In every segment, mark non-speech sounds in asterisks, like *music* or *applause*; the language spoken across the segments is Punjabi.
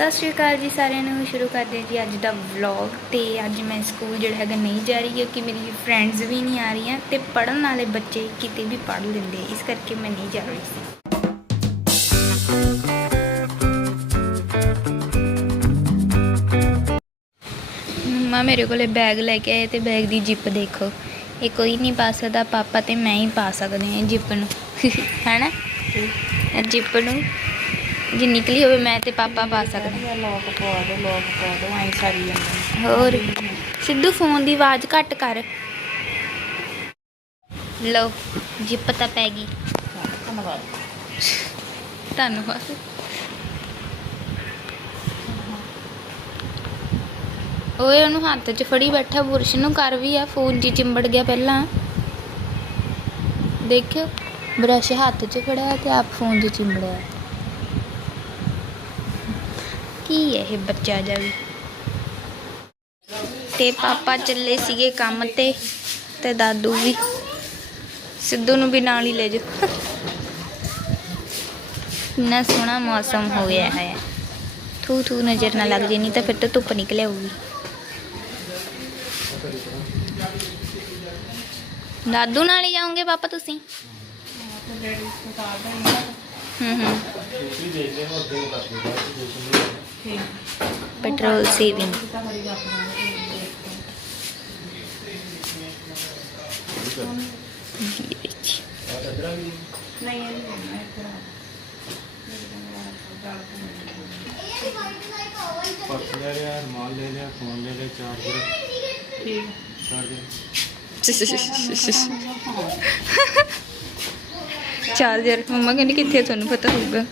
ਸਤਿ ਸ਼੍ਰੀ ਅਕਾਲ ਜੀ ਸਾਰਿਆਂ ਨੂੰ। ਸ਼ੁਰੂ ਕਰਦੇ ਹਾਂ ਜੀ ਅੱਜ ਦਾ ਵਲੌਗ ਤੇ ਅੱਜ ਮੈਂ ਸਕੂਲ ਜਿਹੜਾ ਹੈਗਾ ਨਹੀਂ ਜਾ ਰਹੀ ਕਿਉਂਕਿ ਮੇਰੀ ਫਰੈਂਡਸ ਵੀ ਨਹੀਂ ਆ ਰਹੀਆਂ ਤੇ ਪੜਨ ਵਾਲੇ ਬੱਚੇ ਕਿਤੇ ਵੀ ਪੜ ਲੈਂਦੇ ਇਸ ਕਰਕੇ ਮੈਂ ਨਹੀਂ ਜਾ ਰਹੀ ਸੀ। ਮੰਮਾ ਮੇਰੇ ਕੋਲੇ ਬੈਗ ਲੈ ਕੇ ਆਏ ਤੇ ਬੈਗ ਦੀ ਜਿੱਪ ਦੇਖੋ। ਇਹ ਕੋਈ ਨਹੀਂ ਪਾ ਸਕਦਾ, ਪਾਪਾ ਤੇ ਮੈਂ ਹੀ ਪਾ ਸਕਦੇ ਹਾਂ ਜਿੱਪ ਨੂੰ। *laughs* ਹੈਨਾ? ਇਹ ਜਿੱਪ ਨੂੰ। ਜੇ ਨਿਕਲੀ ਹੋਵੇ ਮੈਂ ਤੇ ਪਾਪਾ ਪਾ ਸਕਦੇ। ਲੋਕ ਪਾ ਦੋ ਲੋਕ ਪਾ ਦੋ ਐਂ ਸਾਰੀ ਜਾਂਦੇ ਹੋਰ? ਸਿੱਧੂ ਫੋਨ ਦੀ ਆਵਾਜ਼ ਘੱਟ ਕਰ। ਲਓ ਜਿੱਪ ਤਾਂ ਪੈ ਗਈ। ਧੰਨਵਾਦ। ਧੰਨਵਾਦ। ਓਏ ਉਹਨੂੰ ਹੱਥ 'ਚ ਫੜੀ ਬੈਠਾ ਬੁਰਸ਼ ਨੂੰ ਕਰ ਵੀ ਆ ਫੋਨ ਹੀ ਚਿੰਬੜ ਗਿਆ ਪਹਿਲਾਂ। ਦੇਖਿਓ ਬ੍ਰਸ਼ ਹੱਥ 'ਚ ਫੜਿਆ ਤੇ ਆਪ ਫੋਨ 'ਚ ਚਿੰਬੜਿਆ। ਕੀ ਇਹ ਬੱਚਾ ਜਾ ਤੇ ਪਾਪਾ ਚੱਲੇ ਸੀਗੇ ਕੰਮ ਤੇ ਤੇ ਦਾਦੂ ਵੀ। ਸਿੱਧੂ ਨੂੰ ਵੀ ਨਾਲ ਹੀ ਲੈ ਜਾ ਇੰਨਾ ਸੋਹਣਾ ਮੌਸਮ ਹੋ ਗਿਆ ਹੈ। ਥੂ ਥੂ ਨਜ਼ਰ ਨਾ ਲੱਗ ਜੇ, ਨਹੀਂ ਤਾਂ ਫਿਰ ਤਾਂ ਧੁੱਪ ਨਿਕਲ ਹੋਊਗੀ। ਦਾਦੂ ਨਾਲ ਹੀ ਜਾਓਗੇ ਪਾਪਾ ਤੁਸੀਂ? हम्म हम्म दूसरी देखते हैं और फिर बताते हैं बाकी देखते हैं पेट्रोल सेविंग ये देखिए और अदरा भी पर्स ले लिया माल ले लिया फोन ले लिया चार्जर चार्जर ਚਾਰਜਰ ਮੰਮਾ ਕਹਿੰਦੀ ਕਿੱਥੇ ਤੁਹਾਨੂੰ ਪਤਾ ਹੋਊਗਾ।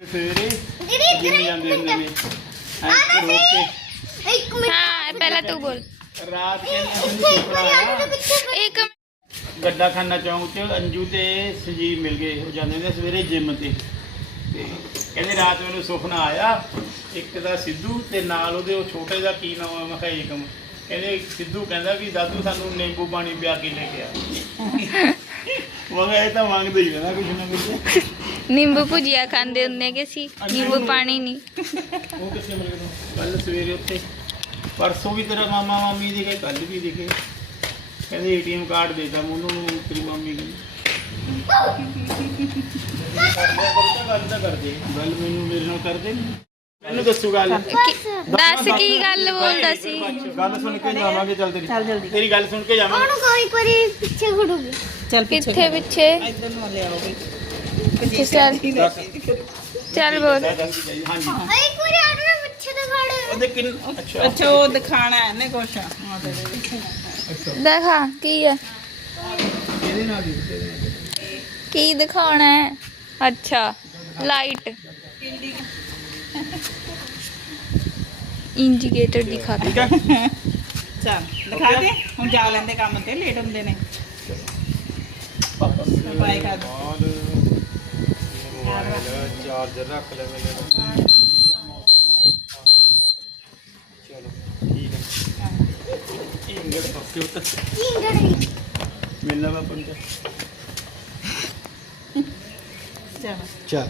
ਸਵੇਰੇ ਜਿੰਮ ਜਾਂਦੇ ਹੁੰਦੇ ਨੇ। ਹਾਂ ਰੋਕ ਕੇ ਹਾਂ ਪਹਿਲਾਂ ਤੂੰ ਬੋਲ। ਰਾਤ ਕੇ ਅਸੀਂ ਸੁਪਨਾ ਆਇਆ ਇੱਕ ਗੱਡਾ ਖਾਨਾ ਚੌਂਕ 'ਚ ਅੰਜੂ ਤੇ ਸੰਜੀਵ ਮਿਲ ਗਏ ਉਹ ਜਾਂਦੇ ਨੇ ਸਵੇਰੇ ਜਿਮ ਤੇ। ਤੇ ਕਹਿੰਦੇ ਰਾਤ ਮੈਨੂੰ ਸੁਪਨਾ ਆਇਆ ਇੱਕ ਦਾ ਸਿੱਧੂ ਤੇ ਨਾਲ ਉਹਦੇ ਉਹ ਛੋਟੇ ਦਾ ਕੀ ਨਾਮ ਹੈ ਮੈਂ ਕਿਹਾ ਏਕਮ। ਕਹਿੰਦੇ ਸਿੱਧੂ ਕਹਿੰਦਾ ਕਿ ਦਾਦੂ ਸਾਨੂੰ ਨਿੰਬੂ ਪਾਣੀ ਪਿਆ ਕੇ ਲੈ ਕੇ ਆ। ਉਹ ਇਹ ਤਾਂ ਮੰਗਦੇ ਹੀ ਨਾ ਕੁਛ ਨਾ ਕੁਛ। ਨਿੰਬੂ ਭੁਜੀਆ ਖਾਂਦੇ ਹੁੰਦੇ ਕਿ ਸੀ ਨਿੰਬੂ ਪਾਣੀ ਨਹੀਂ। ਉਹ ਕਿੱਥੇ ਮਿਲ ਗਏ ਕੱਲ ਸਵੇਰੇ ਉੱਥੇ। ਪਰਸੋਂ ਵੀ ਤੇਰਾ ਮਾਮਾ ਮਾਮੀ ਦਿਖੇ ਕੱਲ ਵੀ ਦਿਖੇ ਕਹਿੰਦੇ ਏਟੀਐਮ ਕਾਰਡ ਦੇਤਾ ਮੋਨੂ ਨੂੰ ਤੇਰੀ ਮਾਮੀ ਨੂੰ ਗੱਲ ਤਾਂ ਕਰਦੇ ਗੱਲ ਮੈਨੂੰ ਮੇਰੇ ਨਾਲ ਕਰਦੇ ਮੈਨੂੰ ਦੱਸੋ ਗੱਲ ਕੀ- ਦੱਸ ਕੀ ਗੱਲ ਬੋਲਦਾ ਸੀ? ਗੱਲ ਸੁਣ ਕੇ ਜਾਵਾਂਗੇ ਚੱਲ ਤੇਰੀ ਚੱਲ ਜਲਦੀ ਤੇਰੀ ਗੱਲ ਸੁਣ ਕੇ ਜਾਵਾਂਗੇ ਚੱਲ ਪਿੱਛੇ ਕਿੱਥੇ ਪਿੱਛੇ? ਇੱਧਰ ਨੂੰ ਲਿਆਓ ਬਈ। ਚੱਲ। ਚੱਲ। ਬੋਲ। ਹਾਂਜੀ। ਉਹਦੇ ਕਿੰਨ ਅੱਛਾ। ਅੱਛਾ ਉਹ ਦਿਖਾਣਾ ਹੈ ਨੇ ਕੁਛ। ਹਾਂ ਤੇ ਦੇ। ਦਿਖਾ ਕੀ ਹੈ ਇਹਦੇ ਨਾਲ ਹੀ? ਇਹਦੇ ਨਾਲ ਹੀ। ਕੀ ਦਿਖਾਉਣਾ ਹੈ? ਅੱਛਾ ਲਾਈਟ ਇੰਡੀਕੇਟਰ ਦਿਖਾ ਦੇ। ਠੀਕ ਹੈ ਚੱਲ ਦਿਖਾ ਦੇ। ਹੁਣ ਜਾ ਲੈਂਦੇ ਕੰਮ ਤੇ ਲੇਟ ਹੁੰਦੇ ਨੇ। ਬਾਏ ਕਰ ਚਾਰਜਰ ਰੱਖ ਲੈ ਮੇਰੇ ਚਲੋ ਠੀਕ ਹੈ ਇੰਗੜ ਪੱਕੇ ਉੱਤੇ ਮਿਲਣਾ ਵਾ ਪੰਜ ਚੱਲ ਚਲ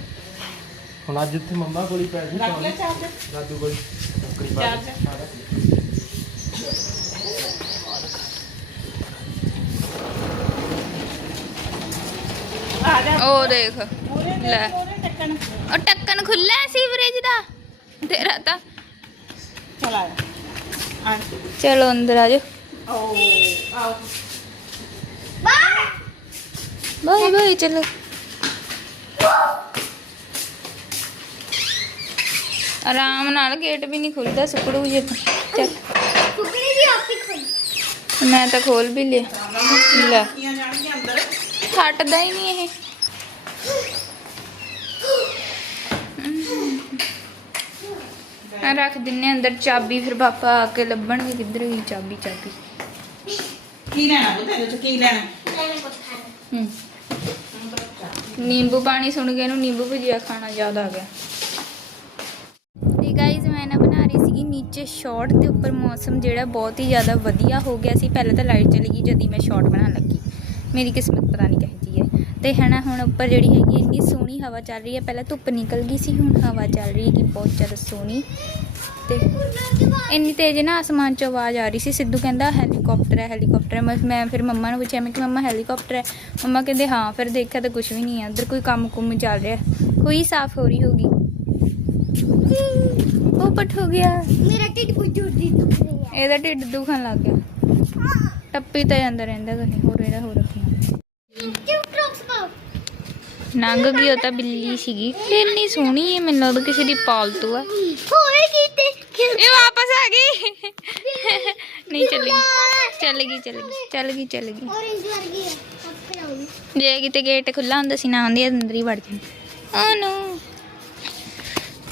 ਹੁਣ ਅੱਜ ਇੱਥੇ ਮੰਮਾ ਕੋਲ ਹੀ ਪੈਸੇ ਰੱਖ ਲੈ ਚਾਰਜਰ ਦਾਦੂ ਕੋਲ। ਟੋਕਰੀ ਪਾ ਚਾਰਜਰ ਆ ਜਾ। ਉਹ ਦੇਖ। ਦੇ ਲੈ। ਟੱਕਣ ਉਹ ਟੱਕਣ ਖੁੱਲਾ ਹੈ ਸੀਵਰੇਜ ਦਾ। ਤੇਰਾ ਤਾਂ। ਚਲ ਆ ਆ ਚਲੋ ਅੰਦਰ ਆ ਜਾਓ ਓ ਆਓ। ਬਾਏ ਬਾਏ ਚਲੋ। ਆਰਾਮ ਨਾਲ ਗੇਟ ਵੀ ਨਹੀਂ ਖੁੱਲਦਾ ਸੁਕੜੂ ਜੇ ਤਾਂ। ਚੱਲ। ਮੈਂ ਤਾਂ ਖੋਲ ਵੀ ਲਿਆ। ਲੈ। ਹਟਦਾ ਹੀ ਨਹੀਂ ਇਹ। ਆ ਰੱਖ ਦਿੰਨੇ ਅੰਦਰ ਚਾਬੀ ਫਿਰ ਪਾਪਾ ਆ ਕੇ ਲੱਭਣਗੇ ਕਿੱਧਰ ਗਈ ਚਾਬੀ ਚਾਬੀ। ਕੀ ਲੈਣਾ ਬੁੱਧ ਇਹਦੇ ਚ ਕੀ ਲੈਣਾ? ਹੂੰ। ਨਿੰਬੂ ਪਾਣੀ ਸੁਣ ਕੇ ਇਹਨੂੰ ਨਿੰਬੂ ਭੁਜੀਆ ਖਾਣਾ ਯਾਦ ਆ ਗਿਆ। ਤੇ ਗਾਈਜ਼ ਮੈਂ ਨਾ ਬਣਾ ਰਹੀ ਸੀਗੀ ਨੀਚੇ ਸ਼ਾਰਟ ਤੇ ਉੱਪਰ ਮੌਸਮ ਜਿਹੜਾ ਬਹੁਤ ਹੀ ਜ਼ਿਆਦਾ ਵਧੀਆ ਹੋ ਗਿਆ ਸੀ। ਪਹਿਲਾਂ ਤਾਂ ਲਾਈਟ ਚਲੀ ਗਈ ਜਦੀ ਮੈਂ ਸ਼ਾਰਟ ਬਣਾਉਣ ਲੱਗੀ। ਮੇਰੀ ਕਿਸਮਤ ਪਤਾ ਨਹੀਂ ਕਹੀ ਜੀ ਹੈ। ਤੇ ਹਨਾ ਹੁਣ ਉੱਪਰ ਜਿਹੜੀ ਹੈਗੀ ਇੰਨੀ ਸੋਹਣੀ ਹਵਾ ਚੱਲ ਰਹੀ ਹੈ। ਪਹਿਲਾਂ ਧੁੱਪ ਨਿਕਲ ਗਈ ਸੀ, ਹੁਣ ਹਵਾ ਚੱਲ ਰਹੀ ਹੈ ਕਿ ਬਹੁਤ ਜ਼ਿਆਦਾ ਸੋਹਣੀ। ਤੇ ਇੰਨੀ ਤੇਜ਼ ਨਾ ਆਸਮਾਨ 'ਚੋਂ ਆਵਾਜ਼ ਆ ਰਹੀ ਸੀ। ਸਿੱਧੂ ਕਹਿੰਦਾ ਹੈਲੀਕਾਪਟਰ ਹੈ ਹੈਲੀਕਾਪਟਰ ਹੈ। ਮੈਂ- ਮੈਂ ਫਿਰ ਮੰਮਾ ਨੂੰ ਪੁੱਛਿਆ, ਮੈਂ ਕਿ ਮੰਮਾ ਹੈਲੀਕਾਪਟਰ ਹੈ? ਮੰਮਾ ਕਹਿੰਦੇ, ਹਾਂ, ਫਿਰ ਦੇਖਿਆ ਤਾਂ ਕੁਝ ਵੀ ਨਹੀਂ ਹੈ। ਉਧਰ ਕੋਈ ਕੰਮ ਕੁਮ ਚੱਲ ਰਿਹਾ ਕੋਈ ਸਾਫ਼ ਹੋ ਰਹੀ ਹੋਗੀ ਉਹ ਪਟ ਹੋ ਗਿਆ। ਮੇਰਾ ਢਿੱਡ ਪੁੱਜੂ ਦੀ ਦੁੱਖ ਰਿਹਾ ਇਹਦਾ ਢਿੱਡ ਦੁਖਣ ਲੱਗ ਗਿਆ। ਟੱਪੀ ਤਾਂ ਜਾਂਦਾ ਰਹਿੰਦਾ ਕਦੇ ਹੋਰ ਇਹਦਾ ਹੋਰ ਨੰਗ ਗਈ ਉਹ ਤਾਂ ਬਿੱਲੀ ਸੀਗੀ। ਇੰਨੀ ਸੋਹਣੀ ਹੈ ਮੈਨੂੰ ਲੱਗਦਾ ਕਿਸੇ ਦੀ ਪਾਲਤੂ ਆ। ਹੋਏ ਕੀਤੇ ਇਹ ਵਾਪਸ ਆ ਗਈ। ਨਹੀਂ ਚੱਲ ਚੱਲ ਗਈ ਚੱਲ ਗਈ ਚੱਲ ਗਈ ਚੱਲ ਗਈ। Orange ਵਰਗੀ ਹੈ ਜੇ ਕਿਤੇ ਗੇਟ ਖੁੱਲਾ ਹੁੰਦਾ ਸੀ ਨਾ ਹੁੰਦੀ ਅੰਦਰ ਹੀ ਵੜ ਜਾਂਦੀ। ਓ ਨੋ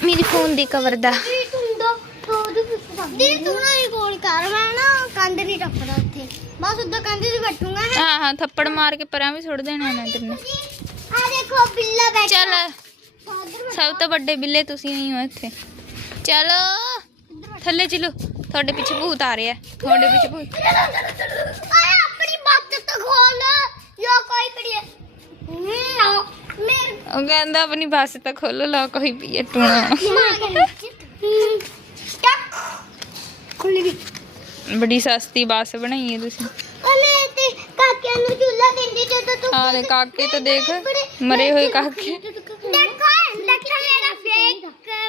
ਮੇਰੀ ਫੋਨ ਦੀ ਕਵਰ ਦਾ। ਦੀ ਤੂੰ ਨਾ ਇਹ ਗੋਲ ਕਰ ਮੈਂ ਨਾ ਕੰਧ ਨਹੀਂ ਟੱਪਦਾ ਉੱਥੇ। ਬਸ ਉੱਦਾਂ ਕੰਧ ਦੀ ਬੈਠੂਗਾ ਨਾ ਹਾਂ ਹਾਂ ਥੱਪੜ ਮਾਰ ਕੇ ਪਰਾਂ ਵੀ ਸੁੱਟ ਦੇਣਾ ਨਾ ਤੇਰੇ ਨੇ। ਆ ਦੇਖੋ ਬਿੱਲਾ ਬੈਠਾ। ਚੱਲ। ਸਭ ਤੋਂ ਵੱਡੇ ਬਿੱਲੇ ਤੁਸੀਂ ਹੀ ਹੋ ਇੱਥੇ। ਚਲੋ। ਥੱਲੇ ਚਲੋ। ਤੁਹਾਡੇ ਪਿੱਛੇ ਭੂਤ ਆ ਰਿਹਾ। ਤੁਹਾਡੇ ਪਿੱਛੇ ਭੂਤ। ਆਏ ਆਪਣੀ ਬਾਤ ਤਾਂ ਖੋਲ। ਯੋ ਕੋਈ ਹੈ ਨਾ ਉਹ ਕਹਿੰਦਾ ਆਪਣੀ ਬੱਸ ਤਾਂ ਖੋਲੋ ਲਾ ਕੋਈ ਪੀਏ ਟੂਣਾ। ਟੱਕ ਖੁੱਲ ਗਈ। ਬੜੀ ਸਸਤੀ ਬੱਸ ਬਣਾਈ ਹੈ ਤੁਸੀਂ। ਉਹਨੇ ਤੇ ਕਾਕਿਆਂ ਨੂੰ ਝੂਲਾ ਦਿੰਦੀ ਜਦੋਂ ਤੂੰ ਆਹ ਦੇ ਕਾਕੇ ਤਾਂ ਦੇਖ ਮਰੇ ਹੋਏ ਕਾਕੇ। ਦੇਖੋ ਦੇਖੋ ਮੇਰਾ ਫੇਕ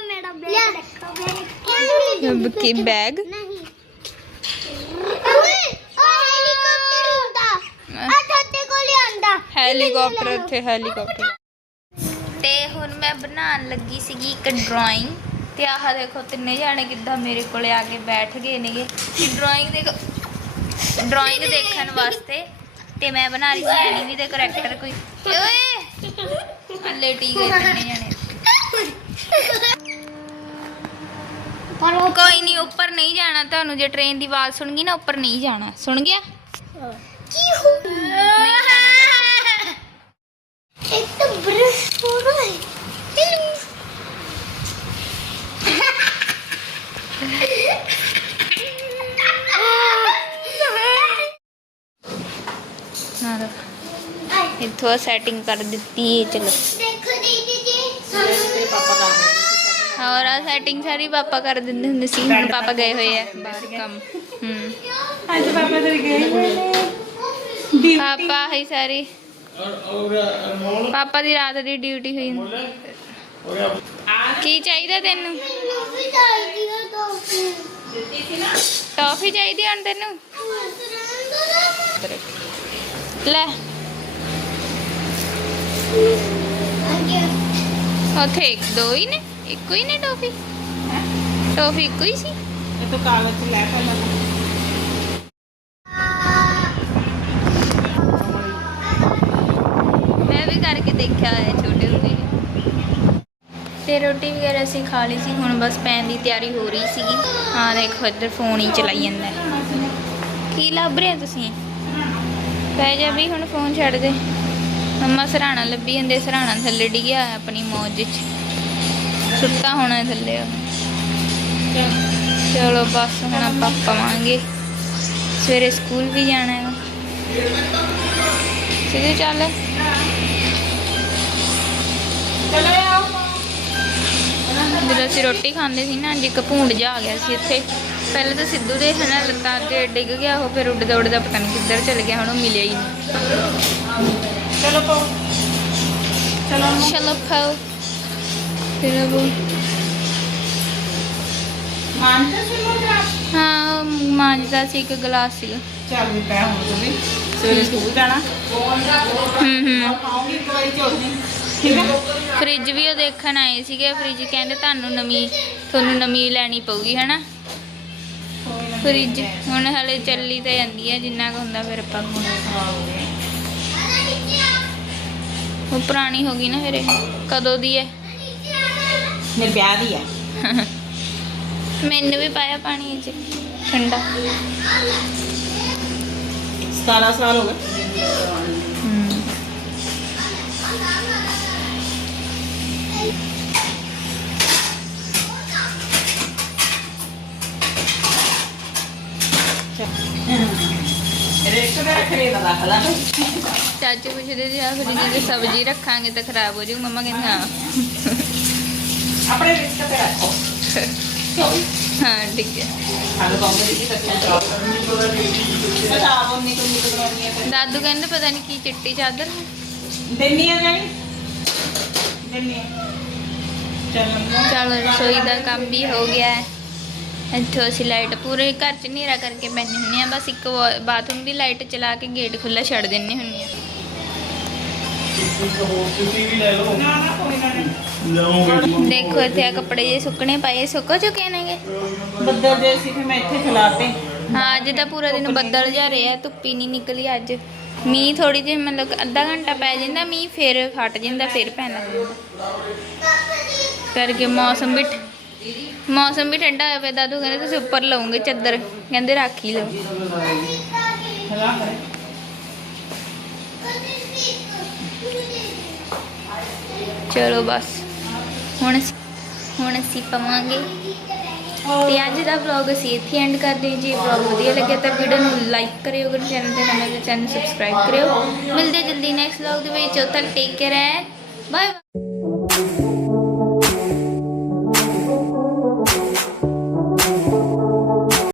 ਮੇਰਾ ਬੈਗ। ਦੇਖੋ ਬੈਗ ਨਹੀਂ ਓਏ ਆ ਹੈਲੀਕਾਪਟਰ ਹੁੰਦਾ ਆ ਤੁਹਾਡੇ ਕੋਲ ਹੀ ਆਂਦਾ ਹੈਲੀਕਾਪਟਰ ਉੱਥੇ ਹੈਲੀਕਾਪਟਰ। ਤੇ ਹੁਣ ਮੈਂ ਬਣਾਉਣ ਲੱਗੀ ਸੀਗੀ ਇੱਕ ਡਰਾਇੰਗ ਤੇ ਆਹ ਦੇਖੋ ਤਿੰਨੇ ਜਾਣੇ ਕਿੱਦਾਂ ਮੇਰੇ ਕੋਲੇ ਆ ਕੇ ਬੈਠ ਗਏ ਨੇਗੇ। ਕਿ ਡਰਾਇੰਗ ਦੇਖੋ ਡਰਾਇੰਗ ਦੇਖਣ ਵਾਸਤੇ ਤੇ ਮੈਂ ਬਣਾ ਰਹੀ ਸੀ ਐਨੀਮੀ ਦੇ ਕਰੈਕਟਰ ਕੋਈ। ਓਏ ਅੱਲੇ ਟੀ ਗਏ ਤਿੰਨੇ ਜਾਣੇ। ਪਰ ਉਹ ਕੋਈ ਨਹੀਂ ਉੱਪਰ ਨਹੀਂ ਜਾਣਾ ਤੁਹਾਨੂੰ। ਜੇ ਟ੍ਰੇਨ ਦੀ ਆਵਾਜ਼ ਸੁਣ ਗਈ ਨਾ ਉੱਪਰ ਨਹੀਂ ਜਾਣਾ। ਸੁਣ ਗਿਆ? ਕੀ ਹੋ ਇੱਥੋਂ ਸੈਟਿੰਗ ਕਰ ਦਿੱਤੀ ਹੈ ਚਲੋ ਦੇਖੋ ਦੀਦੀ ਜੀ ਪਾਪਾ ਕਰ ਹੋਰ ਆ ਸੈਟਿੰਗ ਸਾਰੀ ਪਾਪਾ ਕਰ ਦਿੰਦੇ ਹੁੰਦੇ ਸੀ ਹੁਣ ਪਾਪਾ ਗਏ ਹੋਏ ਆ ਬਾਹਰ ਕੰਮ ਹੂੰ ਅੱਜ ਪਾਪਾ ਤੇ ਗਏ ਹੋਏ ਨੇ ਪਾਪਾ ਹੀ ਸਾਰੀ ਪਾਪਾ ਦੀ ਰਾਤ ਦੀ ਡਿਊਟੀ ਹੋਈ। ਕੀ ਚਾਹੀਦਾ ਤੈਨੂੰ? ਮੈਨੂੰ ਵੀ ਚਾਹੀਦੀ ਹੈ ਤਾਂ ਟੌਫੀ ਚਾਹੀਦੀ ਹੁਣ ਤੈਨੂੰ? ਲੈ। ਉੱਥੇ ਇੱਕ ਦੋ ਹੀ ਨੇ ਇੱਕੋ ਹੀ ਨੇ ਟੌਫੀ? ਟੌਫੀ ਇੱਕੋ ਹੀ ਸੀ? ਇਹ ਤਾਂ ਕਾਗਜ਼ ਲੈ ਪਹਿਲਾਂ ਕਰਕੇ ਦੇਖਿਆ ਹੈ ਛੋਟੇ ਹੁੰਦੇ ਤੇ ਰੋਟੀ ਵਗੈਰਾ ਅਸੀਂ ਖਾ ਲਈ ਸੀ, ਹੁਣ ਬਸ ਪੈਣ ਦੀ ਤਿਆਰੀ ਹੋ ਰਹੀ ਸੀਗੀ। ਹਾਂ, ਦੇਖੋ, ਇੱਧਰ ਫੋਨ ਹੀ ਚਲਾਈ ਜਾਂਦਾ ਕੀ ਲੱਭ ਰਹੇ ਤੁਸੀਂ? ਪੈ ਜਾ ਵੀ, ਹੁਣ ਫੋਨ ਛੱਡ ਦੇ। ਮੰਮਾ ਸਰਾਣਾ ਲੱਭੀ ਜਾਂਦੇ, ਸਰਾਣਾ ਥੱਲੇ ਡਿੱਗਿਆ ਆਪਣੀ ਮੌਜ 'ਚ ਸੁੱਤਾ ਹੋਣਾ ਥੱਲੇ ਚਲੋ ਬਸ, ਹੁਣ ਆਪਾਂ ਪਵਾਂਗੇ। ਸਵੇਰੇ ਸਕੂਲ ਵੀ ਜਾਣਾ ਹੈ। ਸਿੱਧੇ ਚੱਲ। ਜਦੋਂ ਅਸੀਂ ਰੋਟੀ ਖਾਂਦੇ ਸੀ ਨਾ ਅੱਜ ਇੱਕ ਭੂੰਡ ਜਾ ਆ ਗਿਆ ਸੀ ਇੱਥੇ। ਪਹਿਲਾਂ ਤਾਂ ਸਿੱਧੂ ਦੇ ਹਨਾ ਲੱਤਾਂ ਤੇ ਡਿੱਗ ਗਿਆ ਉਹ ਫਿਰ ਉੱਡਦਾ ਉੱਡਦਾ ਪਤਾ ਨਹੀਂ ਕਿੱਧਰ ਚਲ ਗਿਆ ਹੁਣ ਉਹ ਮਿਲਿਆ ਹੀ ਨਹੀਂ। ਚਲੋ ਪਾਓ। ਚਲੋ ਚਲੋ ਖਾਓ। ਫਿਰ ਉਹ ਮਾਨਤਾ ਸੀ ਮੋਟਾ ਹਾਂ ਮਾਂਜਦਾ ਸੀ ਇੱਕ ਗਲਾਸ ਸੀਗਾ। ਚੱਲ ਵੀ ਪੈ ਹੁਣ ਤੂੰ ਵੀ। ਸਵੇਰੇ ਸਕੂਲ ਜਾਣਾ। ਹੂੰ ਹੂੰ। ਆਉਂਗੀ ਇੱਕ ਵਾਰੀ ਝੋਲੀ। ਠੀਕ ਹੈ? ਫ੍ਰਿਜ ਵੀ ਉਹ ਦੇਖਣ ਆਏ ਸੀਗੇ ਫ੍ਰਿਜ ਕਹਿੰਦੇ ਤੁਹਾਨੂੰ ਨਵੀਂ ਤੁਹਾਨੂੰ ਨਵੀਂ ਲੈਣੀ ਪਊਗੀ ਹਨਾ? ਫ੍ਰਿਜ ਹੁਣ ਹਲੇ ਚੱਲੀ ਤਾਂ ਜਾਂਦੀ ਹੈ ਜਿੰਨਾ ਕੁ ਹੁੰਦਾ ਫਿਰ ਆਪਾਂ ਨੂੰ। ਉਹ ਪੁਰਾਣੀ ਹੋ ਗਈ ਨਾ ਫਿਰ ਇਹ ਕਦੋਂ ਦੀ ਹੈ? ਮੇਰੇ ਵਿਆਹ ਦੀ ਆ ਮੈਨੂੰ ਵੀ ਪਾਇਆ ਪਾਣੀ ਚ ਠੰਡਾ। 17 ਸਾਲ ਹੋ ਗਏ ਹੂੰ ਰੇਕ ਤੇ ਰੱਖਰੇ ਦਾ ਰੱਖ ਲਾ ਬਈ ਚਾਚੂ ਪੁੱਛਦੇ ਜੀ ਆ ਫਿਰ ਜੇ ਸਬਜ਼ੀ ਰੱਖਾਂਗੇ ਤਾਂ ਖਰਾਬ ਹੋ ਜਾਊ। ਮੰਮਾ ਕਹਿੰਦੇ ਹਾਂ। ਆਪਣੇ ਰਿਸਕ ਤੇ ਰੱਖੋ। ਹਾਂ ਠੀਕ ਹੈ। ਦਾਦੂ ਕਹਿੰਦੇ ਪਤਾ ਨਹੀਂ ਕੀ ਚਿੱਟੀ ਚਾਦਰ ਦੇਣੀ ਆ ਆ ਚੱਲ ਚਲੋ ਰਸੋਈ ਦਾ ਕੰਮ ਵੀ ਹੋ ਗਿਆ ਹੈ। ਇੱਥੋਂ ਅਸੀਂ ਲਾਈਟ ਪੂਰੇ ਘਰ ਚ ਹਨੇਰਾ ਕਰਕੇ ਬੈਠੇ ਹੁੰਨੇ ਆ ਬਸ ਇੱਕ ਵਾ- ਬਾਥਰੂਮ ਦੀ ਲਾਈਟ ਚਲਾ ਕੇ ਗੇਟ ਖੁੱਲਾ ਛੱਡ ਦਿੰਨੇ ਹੁੰਨੇ ਆ ਇੱਕ ਹੋਰ ਤੁਸੀਂ ਵੀ ਲੈ ਲਓ ਨਾ ਨਾ ਕੋਈ ਨਾ ਲਓਗੇ ਦੇਖੋ ਇੱਥੇ ਆ ਕੱਪੜੇ ਜੇ ਸੁੱਕਣੇ ਪਏ ਸੁੱਕ ਚੁੱਕੇ ਨੇਗੇ ਬੱਦਲ ਜੇ ਸੀ ਫਿਰ ਮੈਂ ਇੱਥੇ ਖਿਲਾਤੇ ਹਾਂ ਅੱਜ ਤਾਂ ਪੂਰਾ ਦਿਨ ਬੱਦਲ ਜਾ ਰਿਹਾ ਧੁੱਪੀ ਨਹੀਂ ਨਿਕਲੀ ਅੱਜ। ਮੀਂਹ ਥੋੜੀ ਜਿਹੀ ਮਤਲਬ ਕਿ ਅੱਧਾ ਘੰਟਾ ਪੈ ਜਾਂਦਾ ਮੀਂਹ ਫਿਰ ਹਟ ਜਾਂਦਾ ਫਿਰ ਪੈਣ ਲੱਗ ਜਾਂਦਾ ਕਰਕੇ ਮੌਸਮ ਵੀ ਠ- ਮੌਸਮ ਵੀ ਠੰਡਾ ਹੋਇਆ ਪਿਆ, ਦਾਦੂ ਕਹਿੰਦੇ ਤੁਸੀਂ ਉੱਪਰ ਲਓਗੇ ਚੱਦਰ। ਕਹਿੰਦੇ ਰੱਖ ਹੀ ਲਓ। ਚਲੋ ਬਸ। ਹੁਣ ਅਸੀਂ- ਹੁਣ ਅਸੀਂ ਪਵਾਂਗੇ। ਤੇ ਅੱਜ ਦਾ ਵਲੌਗ ਅਸੀਂ ਇੱਥੇ ਐਂਡ ਕਰਦੇ ਹਾਂ। ਜੇ ਵਲੌਗ ਵਧੀਆ ਲੱਗਿਆ ਤਾਂ ਵੀਡੀਓ ਨੂੰ ਲਾਈਕ ਕਰਿਓ, ਅਗਰ ਚੈਨਲ ਤੇ ਨਵੇਂ ਤਾਂ ਚੈਨਲ ਸਬਸਕ੍ਰਾਈਬ ਕਰਿਓ। ਮਿਲਦੇ ਜਲਦੀ ਨੈਕਸਟ ਵਲੌਗ ਦੇ ਵਿੱਚ। ਉਦੋਂ ਤੱਕ ਟੇਕ ਕੇਅਰ ਹੈ। ਬਾਏ